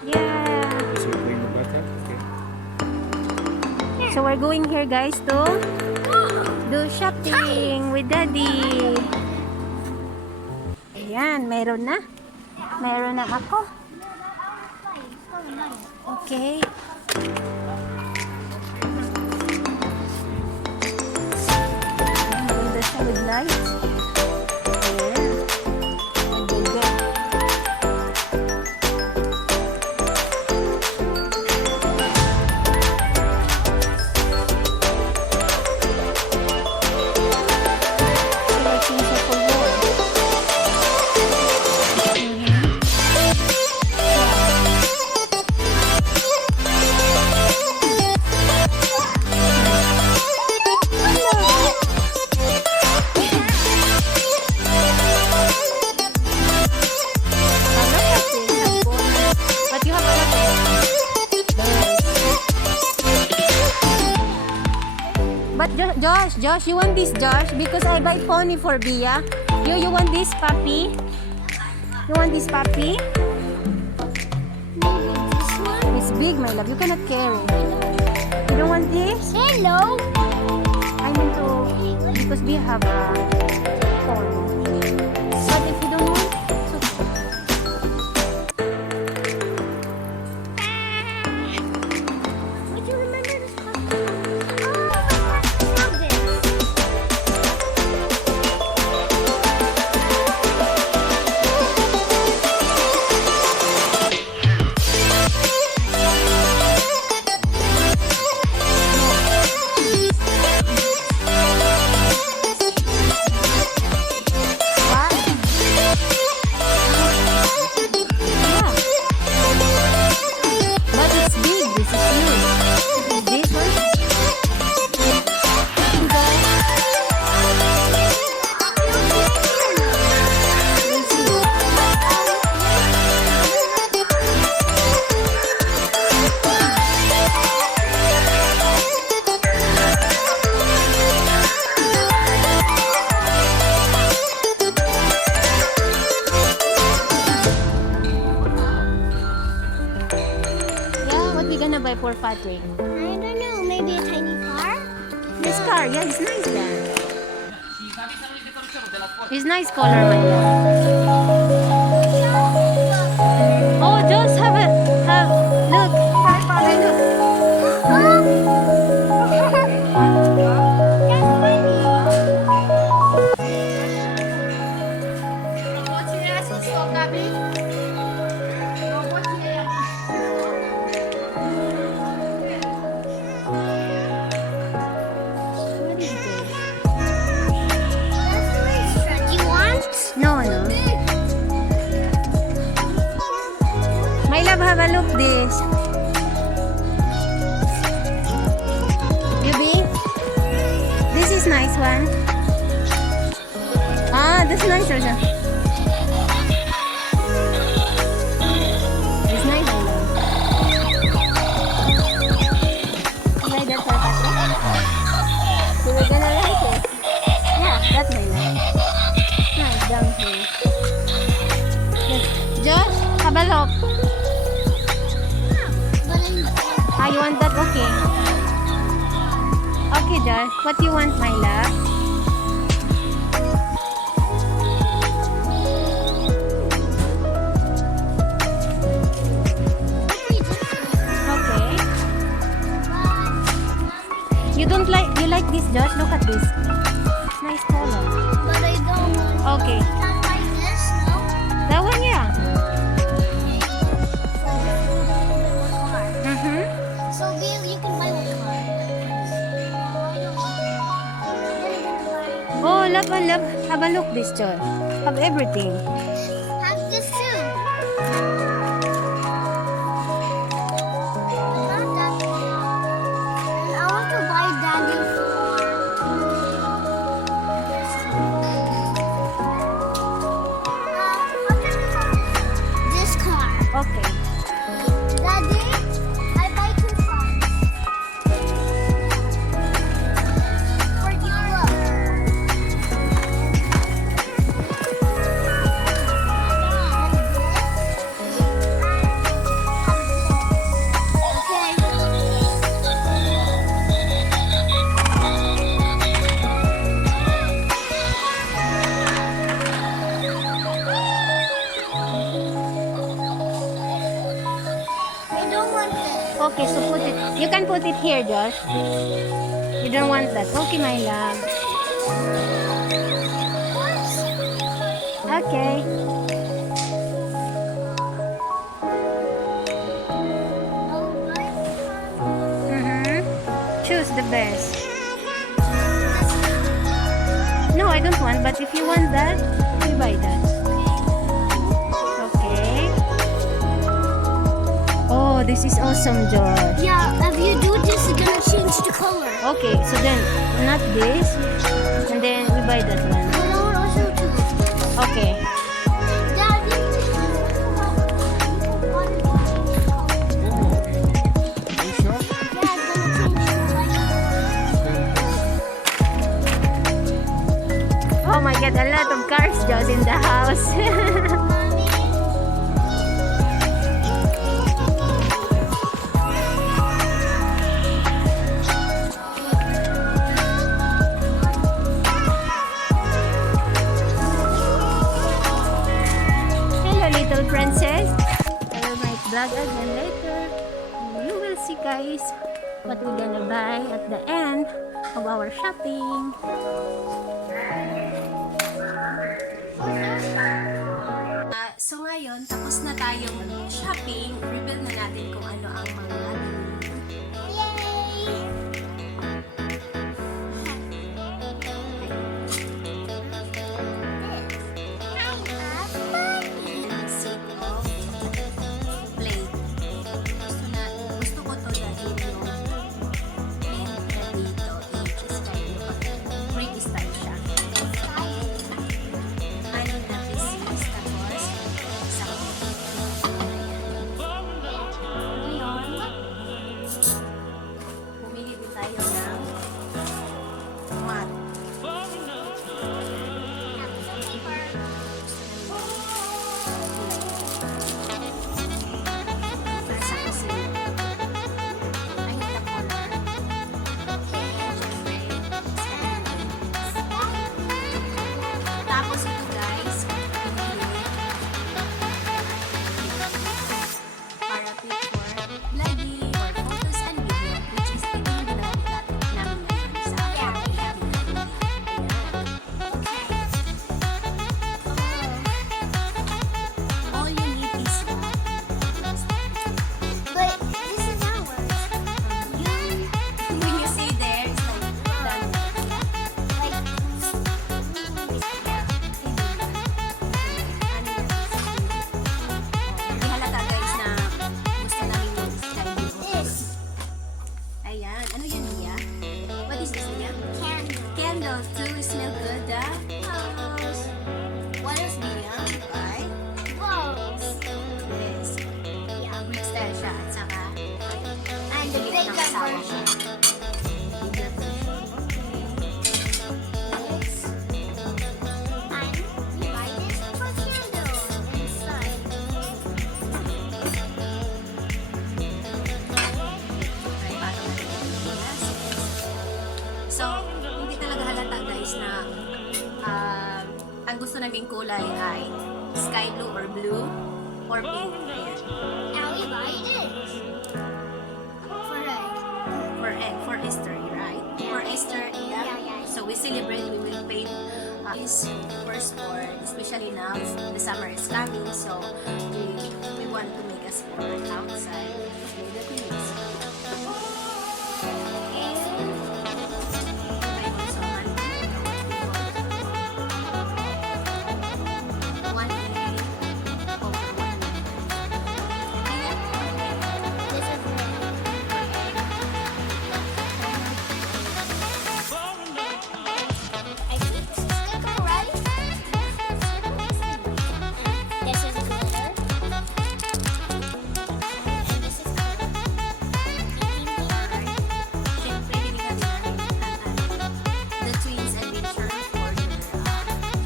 Yeah. So we're playing the bathtub? Okay. So we're going here guys to do shopping with Daddy. Ayan, meron na. Meron na ako. Okay. Ayan, ganda siya with lights. Ayan. Nagbigat. Selecting sa kulbo. But you have a But Josh, you want this, Josh? Because I buy pony for Bia. You want this puppy? You want this puppy? Maybe this one? It's big, my love. You cannot carry. You don't want this? Hello. I mean to, because we have a pony. But if you don't want, it's okay. Would you remember this puppy? Oh, I love this. What? Yeah. But it's big. This is huge. This one? We'll see. Yeah, what we gonna buy for Patrick? I don't know. Maybe a tiny car? This car, yeah, it's nice then. It's nice color, my love. Oh, just have it. Look, hi, Father, look. What is this? Do you want? No, no. My love, have a look this. Yubi, this is nice one. Ah, that's nice also. It's nice, my love. You like that for Patrick? So we're gonna like it. Yeah, that's my love. Nice, down here. Yes. Josh, have a look. Ah, you want that? Okay. Okay, Josh. What do you want, my love? Okay. You don't like, you like this, Josh? Look at this. Nice color. But I don't want. Okay. Can't buy this, no? That one, yeah. So, Mm-hmm. so Bill, you can buy one car. I don't want. Oh, love. Have a look this, Josh. Have everything. Have this too. Not that one. And I want to buy Daddy this car. Okay. Daddy, I buy two cars. For you. Okay, so put it. You can put it here, Josh. You don't want that. Okay, my love. Okay. Choose the best. No, I don't want, but if you want that, we buy that. Okay. Oh, this is awesome, Josh. Yeah, if you do this, it's gonna change the color. Okay, so then, not this, and then we buy that one. But I would also do this. Okay. Dad, this is You sure? yeah, it's gonna change the light. Oh my God, a lot of cars, Josh, in the house. Hello, little princess. I will make vlog again later. You will see, guys, what we're gonna buy at the end of our shopping. So ngayon, tapos na tayong shopping. Reveal na natin kung ano ang mga gusto ko to dahil yung print na dito is kind of Greek style siya. Ano na pieces, tapos sa ngayon, bumili din tayo ng mat. Para sa kusina. I hate the color. Tapos ito, guys, pinili para picture, vlogging, or photos and video, which is ito yung ginagawa namin ngayon sa all you need is But this is ours. when you see there, it's like done. Like, Hindi halata, guys, na gusto namin yung sky blue. this Ayan. Ano yan, Nia? What is this, Nia? candle. Candle to smell good, the house. What else, Nia? Ay, Rose. yes. Yeah. Greek style siya. At saka, And the bigyan bigger ng asawa ko. version. Bigger version. This. And you buy this for candle inside. Okay, paano natin yung glasses? So, hindi talaga halata, guys, na ang gusto naming kulay ay sky blue or blue or pink. Ayan. Now we buy this. For egg. For Easter, right? For Easter, Yeah. So we celebrate, we will paint this first for, especially now, the summer is coming, so we want to make a sport outside. With the things. I also want one egg over one egg. This is red. I think this is sticker, right? This is glitter. And this is color. Siyempre, binigyan din namin the twins adventure for their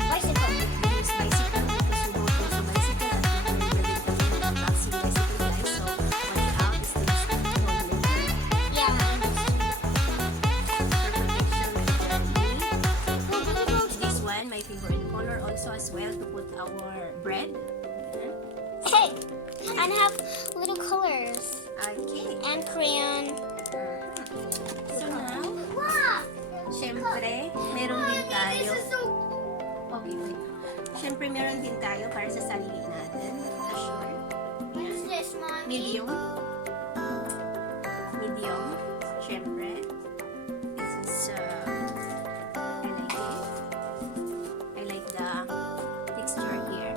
Bicycle. use bicycle because we both also bicycle at we will bring kami ng taxi bicycle, guys. So, watch out, this thing is control later. Yeah. For protection, my family. Oh, blue rose. This one, my favorite color also as well to put our bread. Ayan. Hey! And have little colors Okay. and crayon. So now, Wow! syempre, meron din tayo. This is so. Okay, wait. Syempre, meron din tayo para sa sarili natin. Assure. What is this, mommy? Medium. Medium. Syempre. This is, I like it. I like the texture here.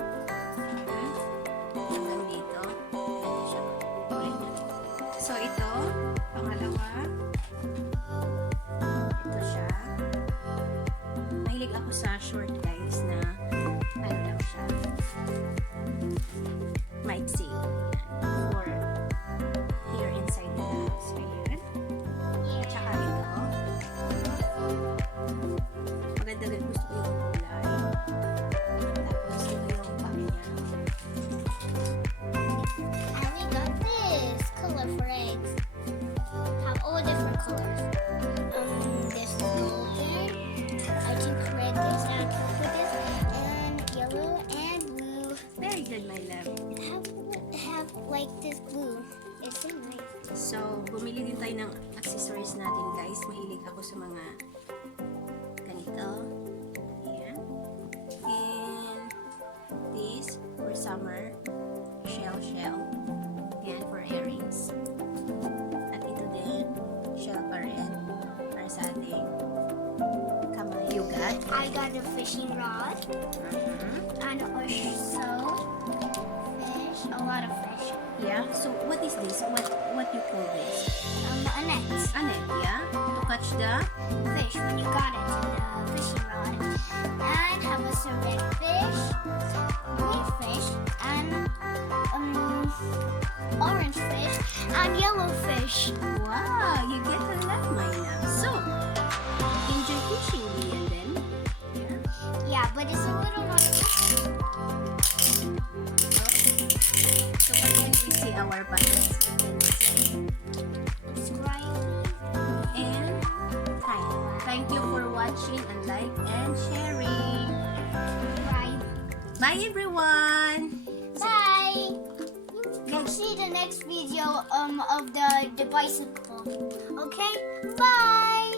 Hanggang dito. Pwede siya. So, ito. Pangalawa. Ito siya. Mahilig ako sa short guys na ano lang siya. Maiksi. For here inside the house. Ayan. At saka ito. Maganda rin. Gusto ko yung kulay. Tapos ito yung pang niya. And we got this color for eggs. Have all different colors. This is golden. I think red this and purple this and yellow and blue. Very good, my love. Have like this blue. It's so nice. So, bumili din tayo ng accessories natin, guys. Mahilig ako sa mga ganito. Ayan. And this for summer. Shell. Ayan, for earrings. At ito din, shell pa rin. Para sa ating kamay. You got? I got a fishing rod and also fish. A lot of fish. Yeah. So, what is this? What you call this? A net. A net, yeah? To catch the... Fish when you got it in the fishing rod. And have a red fish, green fish, and orange fish, and yellow fish. Wow, you get a lot, my love. So, enjoy fishing, Lian, then. Yeah. Yeah, but it's a little not. So, again, we see our buttons. Subscribe. And thank you for watching and like and sharing. Subscribe. Bye, everyone. Bye. You'll see the next video of the bicycle. Okay? Bye.